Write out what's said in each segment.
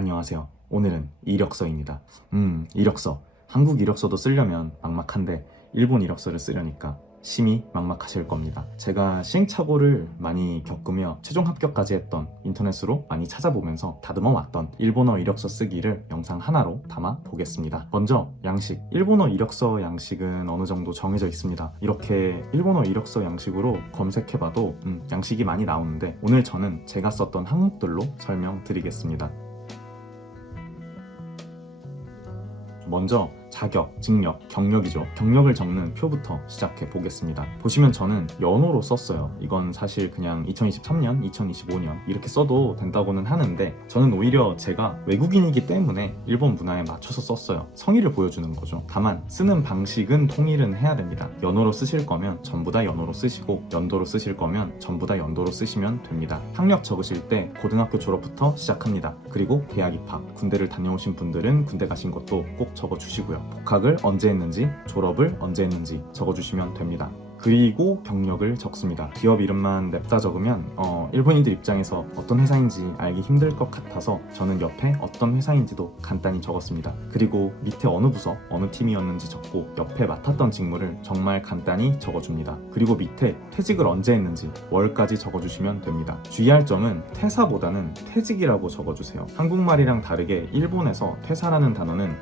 안녕하세요. 오늘은 이력서입니다. 이력서. 한국 이력서도 쓰려면 막막한데 일본 이력서를 쓰려니까 심히 막막하실 겁니다. 제가 시행착오를 많이 겪으며 최종 합격까지 했던, 인터넷으로 많이 찾아보면서 다듬어 왔던 일본어 이력서 쓰기를 영상 하나로 담아 보겠습니다. 먼저 양식. 일본어 이력서 양식은 어느 정도 정해져 있습니다. 이렇게 일본어 이력서 양식으로 검색해봐도 양식이 많이 나오는데, 오늘 저는 제가 썼던 항목들로 설명드리겠습니다. 먼저 자격, 직력, 경력이죠. 경력을 적는 표부터 시작해 보겠습니다. 보시면 저는 연호로 썼어요. 이건 사실 그냥 2023년, 2025년 이렇게 써도 된다고는 하는데, 저는 오히려 제가 외국인이기 때문에 일본 문화에 맞춰서 썼어요. 성의를 보여주는 거죠. 다만 쓰는 방식은 통일은 해야 됩니다. 연호로 쓰실 거면 전부 다 연호로 쓰시고, 연도로 쓰실 거면 전부 다 연도로 쓰시면 됩니다. 학력 적으실 때 고등학교 졸업부터 시작합니다. 그리고 대학 입학, 군대를 다녀오신 분들은 군대 가신 것도 꼭 적어주시고요. 복학을 언제 했는지, 졸업을 언제 했는지 적어주시면 됩니다. 그리고 경력을 적습니다. 기업 이름만 냅다 적으면 일본인들 입장에서 어떤 회사인지 알기 힘들 것 같아서 저는 옆에 어떤 회사인지도 간단히 적었습니다. 그리고 밑에 어느 부서, 어느 팀이었는지 적고, 옆에 맡았던 직무를 정말 간단히 적어줍니다. 그리고 밑에 퇴직을 언제 했는지 월까지 적어주시면 됩니다. 주의할 점은 퇴사보다는 퇴직이라고 적어주세요. 한국말이랑 다르게 일본에서 퇴사라는 단어는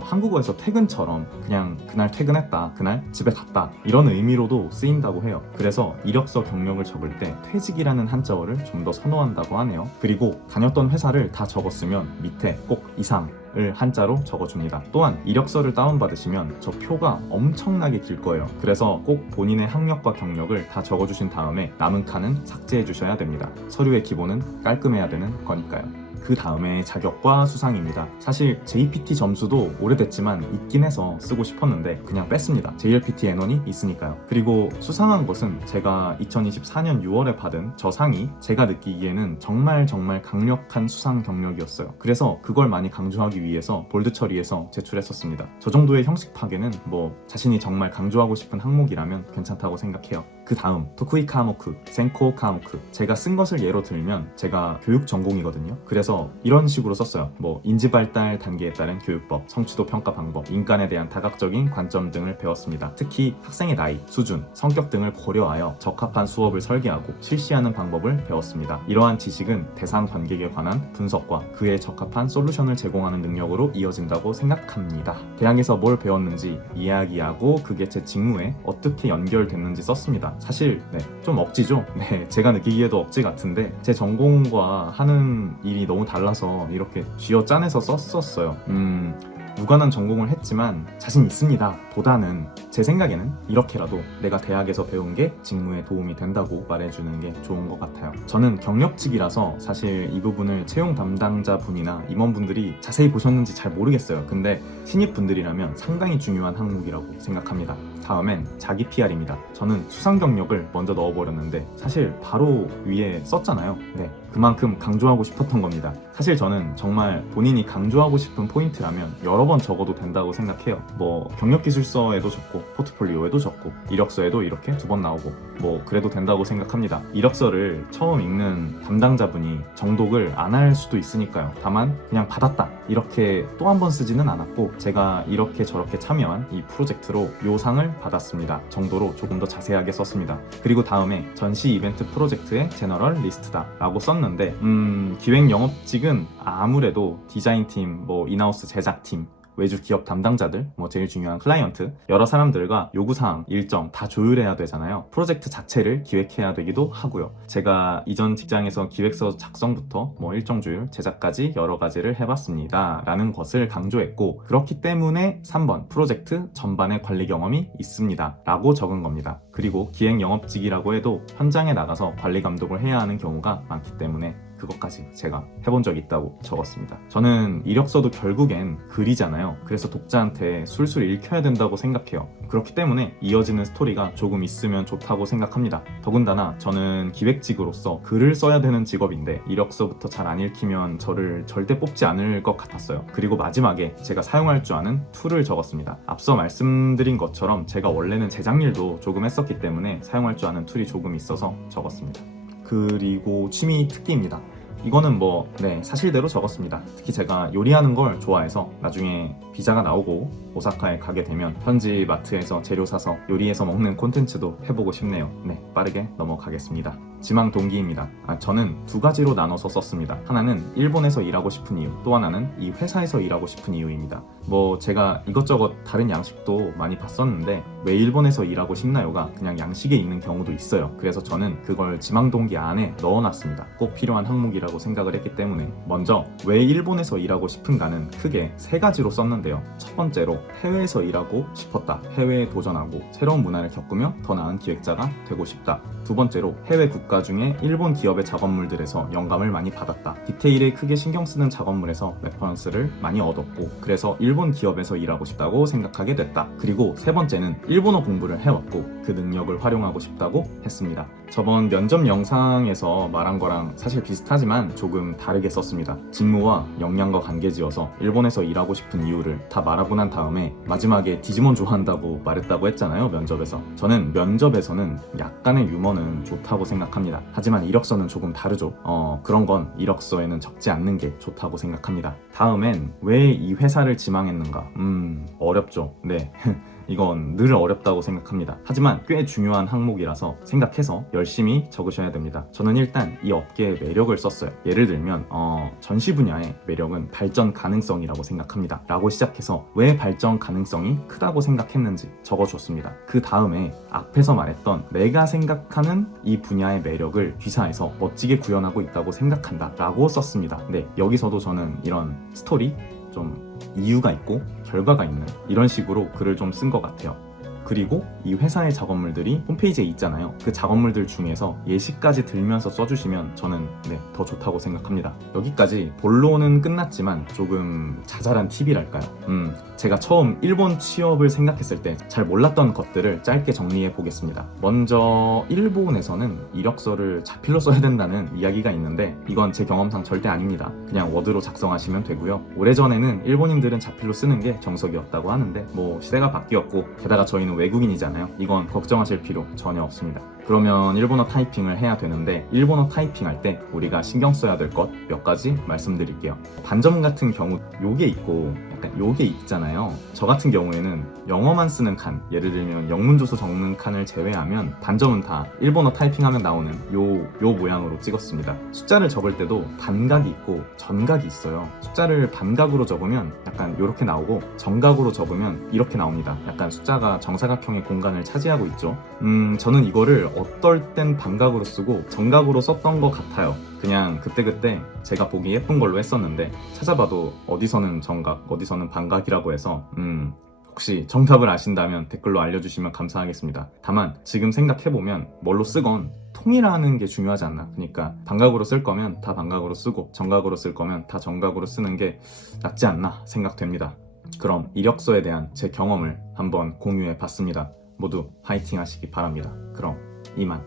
한국어에서 퇴근처럼 그냥 그날 퇴근했다, 그날 집에 갔다, 이런 의미로도 쓰인다고 해요. 그래서 이력서 경력을 적을 때 퇴직이라는 한자어를 좀 더 선호한다고 하네요. 그리고 다녔던 회사를 다 적었으면 밑에 꼭 이상을 한자로 적어줍니다. 또한 이력서를 다운받으시면 저 표가 엄청나게 길 거예요. 그래서 꼭 본인의 학력과 경력을 다 적어주신 다음에 남은 칸은 삭제해 주셔야 됩니다. 서류의 기본은 깔끔해야 되는 거니까요. 그 다음에 자격과 수상입니다. 사실 JPT 점수도 오래됐지만 있긴 해서 쓰고 싶었는데 그냥 뺐습니다. JLPT N1이 있으니까요. 그리고 수상한 것은 제가 2024년 6월에 받은 저 상이 제가 느끼기에는 정말 강력한 수상 경력이었어요. 그래서 그걸 많이 강조하기 위해서 볼드 처리해서 제출했었습니다. 저 정도의 형식 파괴는 자신이 정말 강조하고 싶은 항목이라면 괜찮다고 생각해요. 그 다음 토쿠이 카모쿠, 센코 카모쿠. 제가 쓴 것을 예로 들면 제가 교육 전공이거든요. 그래서 이런 식으로 썼어요. 인지발달 단계에 따른 교육법, 성취도 평가 방법, 인간에 대한 다각적인 관점 등을 배웠습니다. 특히 학생의 나이, 수준, 성격 등을 고려하여 적합한 수업을 설계하고 실시하는 방법을 배웠습니다. 이러한 지식은 대상 관객에 관한 분석과 그에 적합한 솔루션을 제공하는 능력으로 이어진다고 생각합니다. 대학에서 뭘 배웠는지 이야기하고 그게 제 직무에 어떻게 연결됐는지 썼습니다. 사실 좀 억지죠? 제가 느끼기에도 억지 같은데 제 전공과 하는 일이 너무 달라서 이렇게 쥐어짜내서 썼었어요. 무관한 전공을 했지만 자신 있습니다 보다는 제 생각에는 이렇게라도 내가 대학에서 배운 게 직무에 도움이 된다고 말해주는 게 좋은 것 같아요. 저는 경력직이라서 사실 이 부분을 채용 담당자분이나 임원분들이 자세히 보셨는지 잘 모르겠어요. 근데 신입분들이라면 상당히 중요한 항목이라고 생각합니다. 다음엔 자기 PR입니다. 저는 수상 경력을 먼저 넣어버렸는데 사실 바로 위에 썼잖아요. 그만큼 강조하고 싶었던 겁니다. 사실 저는 정말 본인이 강조하고 싶은 포인트라면 여러 번 적어도 된다고 생각해요. 경력기술서에도 적고, 포트폴리오에도 적고, 이력서에도 이렇게 2번 나오고, 그래도 된다고 생각합니다. 이력서를 처음 읽는 담당자분이 정독을 안 할 수도 있으니까요. 다만 그냥 받았다 이렇게 또 한 번 쓰지는 않았고, 제가 이렇게 저렇게 참여한 이 프로젝트로 요 상을 받았습니다 정도로 조금 더 자세하게 썼습니다. 그리고 다음에 전시 이벤트 프로젝트의 제너럴 리스트다 라고 썼는데, 기획 영업직은 아무래도 디자인팀, 인하우스 제작팀, 외주 기업 담당자들, 제일 중요한 클라이언트, 여러 사람들과 요구사항, 일정 다 조율해야 되잖아요. 프로젝트 자체를 기획해야 되기도 하고요. 제가 이전 직장에서 기획서 작성부터 일정 조율, 제작까지 여러 가지를 해봤습니다 라는 것을 강조했고, 그렇기 때문에 3번 프로젝트 전반의 관리 경험이 있습니다 라고 적은 겁니다. 그리고 기획 영업직이라고 해도 현장에 나가서 관리 감독을 해야 하는 경우가 많기 때문에 그것까지 제가 해본 적이 있다고 적었습니다. 저는 이력서도 결국엔 글이잖아요. 그래서 독자한테 술술 읽혀야 된다고 생각해요. 그렇기 때문에 이어지는 스토리가 조금 있으면 좋다고 생각합니다. 더군다나 저는 기획직으로서 글을 써야 되는 직업인데 이력서부터 잘 안 읽히면 저를 절대 뽑지 않을 것 같았어요. 그리고 마지막에 제가 사용할 줄 아는 툴을 적었습니다. 앞서 말씀드린 것처럼 제가 원래는 제작일도 조금 했었기 때문에 사용할 줄 아는 툴이 조금 있어서 적었습니다. 그리고 취미 특기입니다. 이거는 사실대로 적었습니다. 특히 제가 요리하는 걸 좋아해서 나중에 비자가 나오고 오사카에 가게 되면 현지 마트에서 재료 사서 요리해서 먹는 콘텐츠도 해보고 싶네요. 네, 빠르게 넘어가겠습니다. 지망 동기입니다. 저는 두 가지로 나눠서 썼습니다. 하나는 일본에서 일하고 싶은 이유, 또 하나는 이 회사에서 일하고 싶은 이유입니다. 제가 이것저것 다른 양식도 많이 봤었는데 왜 일본에서 일하고 싶나요가 그냥 양식에 있는 경우도 있어요. 그래서 저는 그걸 지망 동기 안에 넣어놨습니다. 꼭 필요한 항목이라고 생각을 했기 때문에. 먼저 왜 일본에서 일하고 싶은가는 크게 세 가지로 썼는데요. 첫 번째로 해외에서 일하고 싶었다. 해외에 도전하고 새로운 문화를 겪으며 더 나은 기획자가 되고 싶다. 두 번째로 해외 국가 중에 일본 기업의 작업물들에서 영감을 많이 받았다. 디테일에 크게 신경 쓰는 작업물에서 레퍼런스를 많이 얻었고 그래서 일본 기업에서 일하고 싶다고 생각하게 됐다. 그리고 세 번째는 일본어 공부를 해왔고 그 능력을 활용하고 싶다고 했습니다. 저번 면접 영상에서 말한 거랑 사실 비슷하지만 조금 다르게 썼습니다. 직무와 역량과 관계지어서 일본에서 일하고 싶은 이유를 다 말하고 난 다음에 마지막에 디지몬 좋아한다고 말했다고 했잖아요, 면접에서. 저는 면접에서는 약간의 유머는 좋다고 생각합니다. 하지만 이력서는 조금 다르죠. 그런 건 이력서에는 적지 않는 게 좋다고 생각합니다. 다음엔 왜 이 회사를 지망했는가? 어렵죠. 네. 이건 늘 어렵다고 생각합니다. 하지만 꽤 중요한 항목이라서 생각해서 열심히 적으셔야 됩니다. 저는 일단 이 업계의 매력을 썼어요. 예를 들면 전시 분야의 매력은 발전 가능성이라고 생각합니다. 라고 시작해서 왜 발전 가능성이 크다고 생각했는지 적어줬습니다. 그 다음에 앞에서 말했던 내가 생각하는 이 분야의 매력을 기사에서 멋지게 구현하고 있다고 생각한다 라고 썼습니다. 네, 여기서도 저는 이런 스토리, 좀 이유가 있고 결과가 있는 이런 식으로 글을 좀 쓴 것 같아요. 그리고 이 회사의 작업물들이 홈페이지에 있잖아요. 그 작업물들 중에서 예시까지 들면서 써주시면 저는 더 좋다고 생각합니다. 여기까지 본론은 끝났지만 조금 자잘한 팁이랄까요? 제가 처음 일본 취업을 생각했을 때 잘 몰랐던 것들을 짧게 정리해 보겠습니다. 먼저 일본에서는 이력서를 자필로 써야 된다는 이야기가 있는데 이건 제 경험상 절대 아닙니다. 그냥 워드로 작성하시면 되고요. 오래전에는 일본인들은 자필로 쓰는 게 정석이었다고 하는데 시대가 바뀌었고 게다가 저희는 외국인이잖아요. 이건 걱정하실 필요 전혀 없습니다. 그러면 일본어 타이핑을 해야 되는데 일본어 타이핑할 때 우리가 신경 써야 될 것 몇 가지 말씀드릴게요. 반점 같은 경우 요게 있고 약간 요게 있잖아요. 저 같은 경우에는 영어만 쓰는 칸, 예를 들면 영문조서 적는 칸을 제외하면 반점은 다 일본어 타이핑하면 나오는 요 모양으로 찍었습니다. 숫자를 적을 때도 반각이 있고 전각이 있어요. 숫자를 반각으로 적으면 약간 요렇게 나오고 정각으로 적으면 이렇게 나옵니다. 약간 숫자가 정사각형의 공간을 차지하고 있죠. 저는 이거를 어떨 땐 반각으로 쓰고 정각으로 썼던 것 같아요. 그냥 그때그때 제가 보기 예쁜 걸로 했었는데 찾아봐도 어디서는 정각, 어디서는 반각이라고 해서 혹시 정답을 아신다면 댓글로 알려주시면 감사하겠습니다. 다만 지금 생각해보면 뭘로 쓰건 통일하는 게 중요하지 않나. 그러니까 반각으로 쓸 거면 다 반각으로 쓰고 정각으로 쓸 거면 다 정각으로 쓰는 게 낫지 않나 생각됩니다. 그럼 이력서에 대한 제 경험을 한번 공유해 봤습니다. 모두 화이팅 하시기 바랍니다. 그럼 이만.